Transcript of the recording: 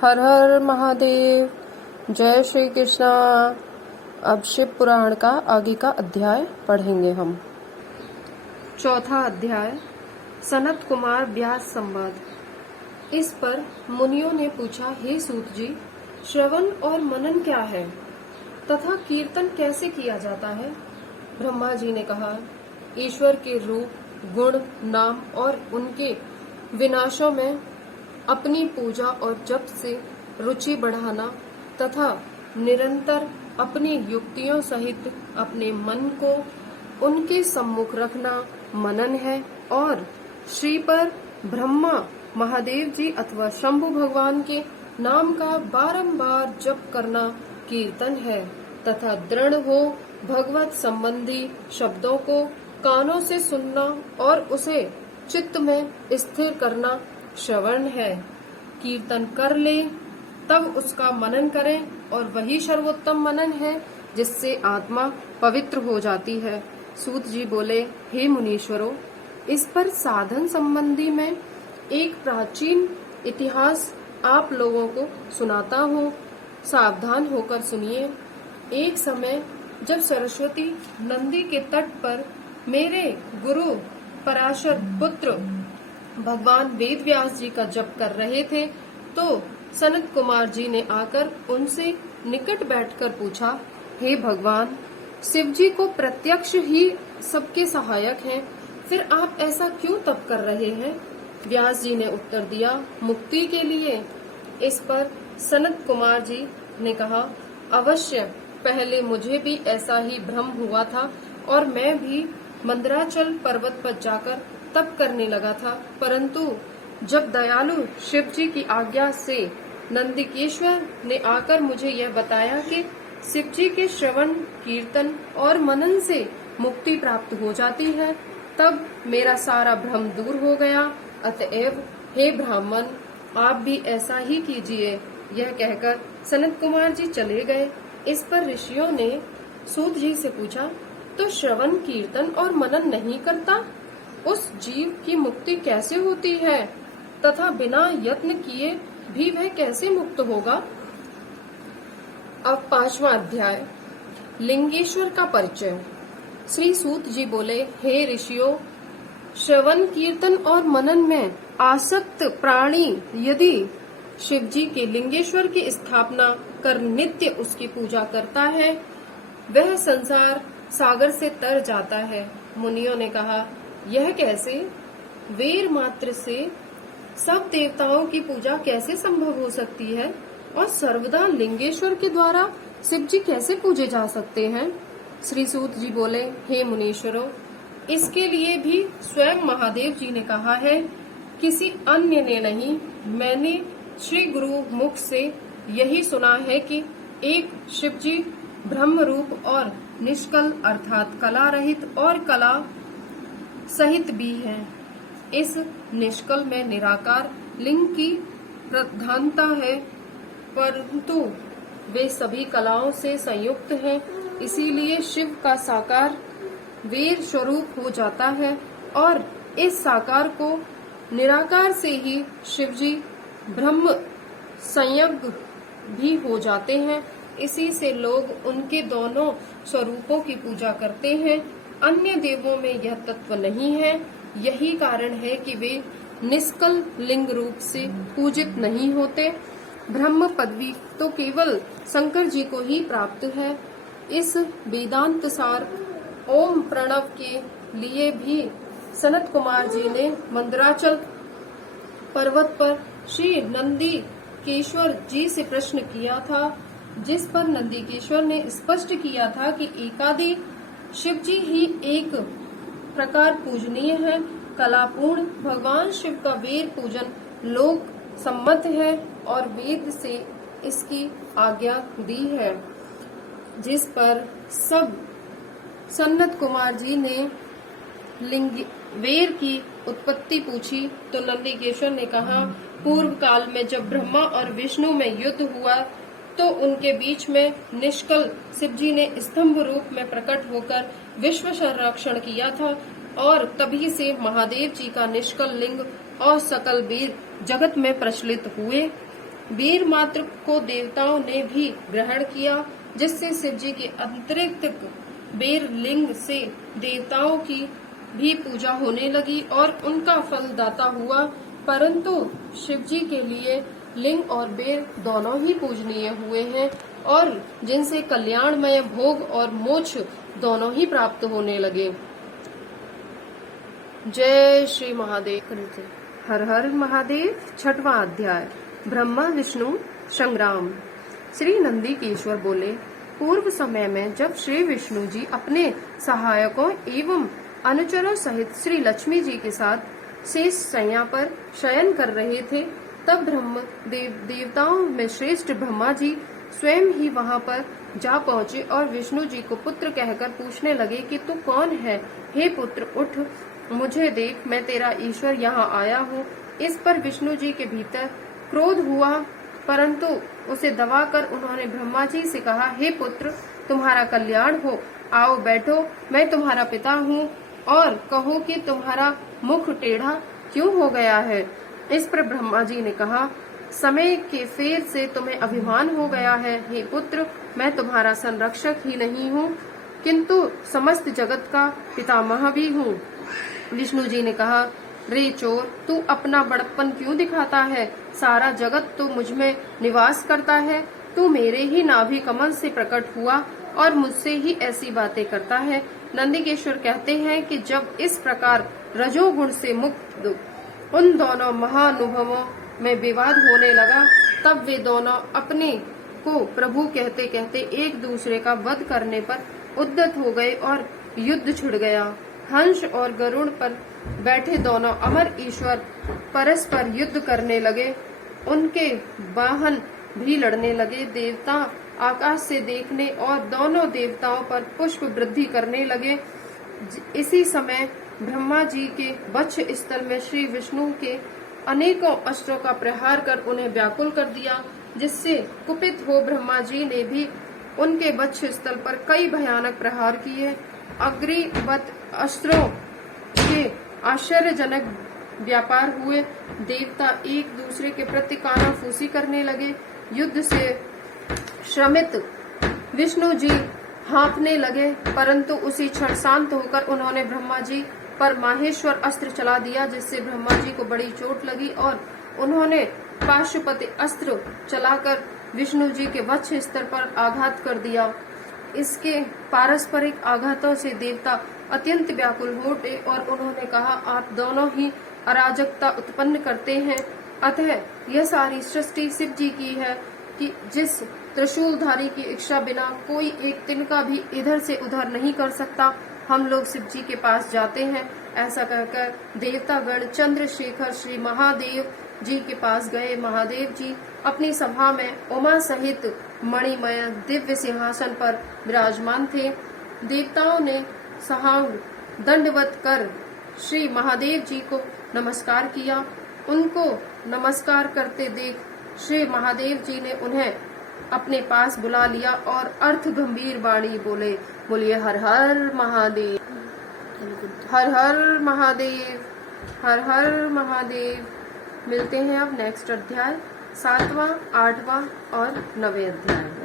हर हर महादेव। जय श्री कृष्णा। अब शिव पुराण का आगे का अध्याय पढ़ेंगे हम। चौथा अध्याय, सनत कुमार व्यास संवाद। इस पर मुनियों ने पूछा, हे सूत जी, श्रवण और मनन क्या है तथा कीर्तन कैसे किया जाता है? ब्रह्मा जी ने कहा, ईश्वर के रूप, गुण, नाम और उनके विनाशों में अपनी पूजा और जप से रुचि बढ़ाना तथा निरंतर अपनी युक्तियों सहित अपने मन को उनके सम्मुख रखना मनन है, और श्री पर ब्रह्मा, महादेव जी अथवा शंभु भगवान के नाम का बारंबार जप करना कीर्तन है, तथा दृढ़ हो भगवत संबंधी शब्दों को कानों से सुनना और उसे चित्त में स्थिर करना श्रवण है। कीर्तन कर ले तब उसका मनन करें, और वही सर्वोत्तम मनन है जिससे आत्मा पवित्र हो जाती है। सूत जी बोले, हे मुनीश्वरों, इस पर साधन संबंधी में एक प्राचीन इतिहास आप लोगों को सुनाता हूँ, सावधान होकर सुनिए। एक समय जब सरस्वती नंदी के तट पर मेरे गुरु पराशर पुत्र भगवान वेद व्यास जी का जप कर रहे थे, तो सनत कुमार जी ने आकर उनसे निकट बैठकर पूछा, हे भगवान, शिव जी को प्रत्यक्ष ही सबके सहायक हैं, फिर आप ऐसा क्यों तप कर रहे हैं? व्यास जी ने उत्तर दिया, मुक्ति के लिए। इस पर सनत कुमार जी ने कहा, अवश्य, पहले मुझे भी ऐसा ही भ्रम हुआ था और मैं भी मंदराचल पर्वत पर जाकर तप करने लगा था, परंतु जब दयालु शिव जी की आज्ञा से नंदिकेश्वर ने आकर मुझे यह बताया कि शिव जी के श्रवण, कीर्तन और मनन से मुक्ति प्राप्त हो जाती है, तब मेरा सारा भ्रम दूर हो गया। अतएव हे ब्राह्मण, आप भी ऐसा ही कीजिए। यह कहकर सनत कुमार जी चले गए। इस पर ऋषियों ने सूत जी से पूछा, तो श्रवण, कीर्तन और मनन नहीं करता उस जीव की मुक्ति कैसे होती है तथा बिना यत्न किए भी वह कैसे मुक्त होगा? अब पांचवा अध्याय, लिंगेश्वर का परिचय। श्री सूत जी बोले, हे ऋषियों, श्रवण, कीर्तन और मनन में आसक्त प्राणी यदि शिव जी के लिंगेश्वर की स्थापना कर नित्य उसकी पूजा करता है, वह संसार सागर से तर जाता है। मुनियों ने कहा, यह कैसे? वेर मात्र से सब देवताओं की पूजा कैसे संभव हो सकती है, और सर्वदा लिंगेश्वर के द्वारा शिव जी कैसे पूजे जा सकते हैं? श्री सूत जी बोले, हे मुनीश्वरों, इसके लिए भी स्वयं महादेव जी ने कहा है, किसी अन्य ने नहीं। मैंने श्री गुरु मुख से यही सुना है कि एक शिव जी ब्रह्म रूप और निष्कल अर्थात कला रहित और कला सहित भी है। इस निष्कल में निराकार लिंग की प्रधानता है, परंतु वे सभी कलाओं से संयुक्त हैं, इसीलिए शिव का साकार वीर स्वरूप हो जाता है, और इस साकार को निराकार से ही शिव जी ब्रह्म संयज्ञ भी हो जाते हैं। इसी से लोग उनके दोनों स्वरूपों की पूजा करते हैं। अन्य देवों में यह तत्व नहीं है। यही कारण है कि वे निष्कल लिंग रूप से पूजित नहीं होते। ब्रह्म पदवी तो केवल शंकर जी को ही प्राप्त है। इस वेदांत सार ओम प्रणव के लिए भी सनत कुमार जी ने मंदराचल पर्वत पर श्री नंदिकेश्वर जी से प्रश्न किया था, जिस पर नंदिकेश्वर ने स्पष्ट किया था कि एकादि शिव जी ही एक प्रकार पूजनीय है। कलापूर्ण भगवान शिव का वेद पूजन लोक सम्मत है और वेद से इसकी आज्ञा दी है। जिस पर सब सनत कुमार जी ने वेर की उत्पत्ति पूछी, तो नंदिकेश्वर ने कहा, पूर्व काल में जब ब्रह्मा और विष्णु में युद्ध हुआ, तो उनके बीच में निष्कल शिव जी ने स्तंभ रूप में प्रकट होकर विश्व संरक्षण किया था, और तभी से महादेव जी का निष्कल लिंग और सकल वेद जगत में प्रचलित हुए। वीर मात्र को देवताओं ने भी ग्रहण किया, जिससे शिव जी के अतिरिक्त बेर लिंग से देवताओं की भी पूजा होने लगी और उनका फल दाता हुआ। परंतु शिव जी के लिए लिंग और बेर दोनों ही पूजनीय हुए हैं और जिनसे कल्याणमय भोग और मोक्ष दोनों ही प्राप्त होने लगे। जय श्री महादेव। हर हर महादेव। 6वां अध्याय ब्रह्मा विष्णु संग्राम। श्री नंदीकेश्वर बोले, पूर्व समय में जब श्री विष्णु जी अपने सहायकों एवं अनुचरों सहित श्री लक्ष्मी जी के साथ शेष शैया पर शयन कर रहे थे, तब ब्रह्म देवताओं में श्रेष्ठ ब्रह्मा जी स्वयं ही वहां पर जा पहुंचे और विष्णु जी को पुत्र कहकर पूछने लगे कि तू कौन है? हे पुत्र, उठ, मुझे देख, मैं तेरा ईश्वर यहाँ आया हूँ। इस पर विष्णु जी के भीतर क्रोध हुआ, परंतु उसे दबाकर उन्होंने ब्रह्मा जी से कहा, हे पुत्र, तुम्हारा कल्याण हो, आओ बैठो, मैं तुम्हारा पिता हूँ और कहो कि तुम्हारा मुख टेढ़ा क्यों हो गया है? इस पर ब्रह्मा जी ने कहा, समय के फेर से तुम्हें अभिमान हो गया है। हे पुत्र, मैं तुम्हारा संरक्षक ही नहीं हूँ, किंतु समस्त जगत का पितामह भी हूँ। विष्णु जी ने कहा, रे चोर, तू अपना बड़प्पन क्यों दिखाता है? सारा जगत तो मुझ में निवास करता है। तू मेरे ही नाभि कमल से प्रकट हुआ और मुझसे ही ऐसी बातें करता है। नंदीकेश्वर कहते हैं कि जब इस प्रकार रजोगुण से मुक्त उन दोनों महानुभवों में विवाद होने लगा, तब वे दोनों अपने को प्रभु कहते कहते एक दूसरे का वध करने पर उद्यत हो गए और युद्ध छिड़ गया। हंस और गरुड़ पर बैठे दोनों अमर ईश्वर परस्पर युद्ध करने लगे, उनके वाहन भी लड़ने लगे। देवता आकाश से देखने और दोनों देवताओं पर पुष्प वृद्धि करने लगे। इसी समय ब्रह्मा जी के वक्ष स्थल में श्री विष्णु के अनेकों अस्त्रों का प्रहार कर उन्हें व्याकुल कर दिया, जिससे कुपित हो ब्रह्मा जी ने भी उनके वक्ष स्थल पर कई भयानक प्रहार किए। अग्निवत अस्त्रों के आश्चर्यजनक व्यापार हुए। देवता एक दूसरे के प्रति कानाफूसी करने लगे। युद्ध से श्रमित विष्णु जी हाँफने लगे, परंतु उसी क्षण शांत होकर उन्होंने ब्रह्मा जी पर माहेश्वर अस्त्र चला दिया, जिससे ब्रह्मा जी को बड़ी चोट लगी और उन्होंने पाशुपति अस्त्र चलाकर विष्णु जी के वक्ष स्तर पर आघात कर दिया। इसके पारस्परिक आघातों से देवता अत्यंत व्याकुल हो उठे और उन्होंने कहा, आप दोनों ही अराजकता उत्पन्न करते हैं, अतः यह सारी सृष्टि शिव जी की है कि जिस त्रिशूलधारी की इच्छा बिना कोई एक तिनका भी इधर से उधर नहीं कर सकता। हम लोग शिव जी के पास जाते हैं। ऐसा कहकर देवतागण चंद्रशेखर श्री महादेव जी के पास गए। महादेव जी अपनी सभा में उमा सहित मणिमय दिव्य सिंहासन पर विराजमान थे। देवताओं ने सहांग दंडवत कर श्री महादेव जी को नमस्कार किया। उनको नमस्कार करते देख श्री महादेव जी ने उन्हें अपने पास बुला लिया और अर्थ गंभीर वाणी बोले, बोलिए हर हर महादेव, हर हर महादेव, हर हर महादेव। मिलते हैं अब नेक्स्ट अध्याय 7वां, 8वां और 9वें अध्याय।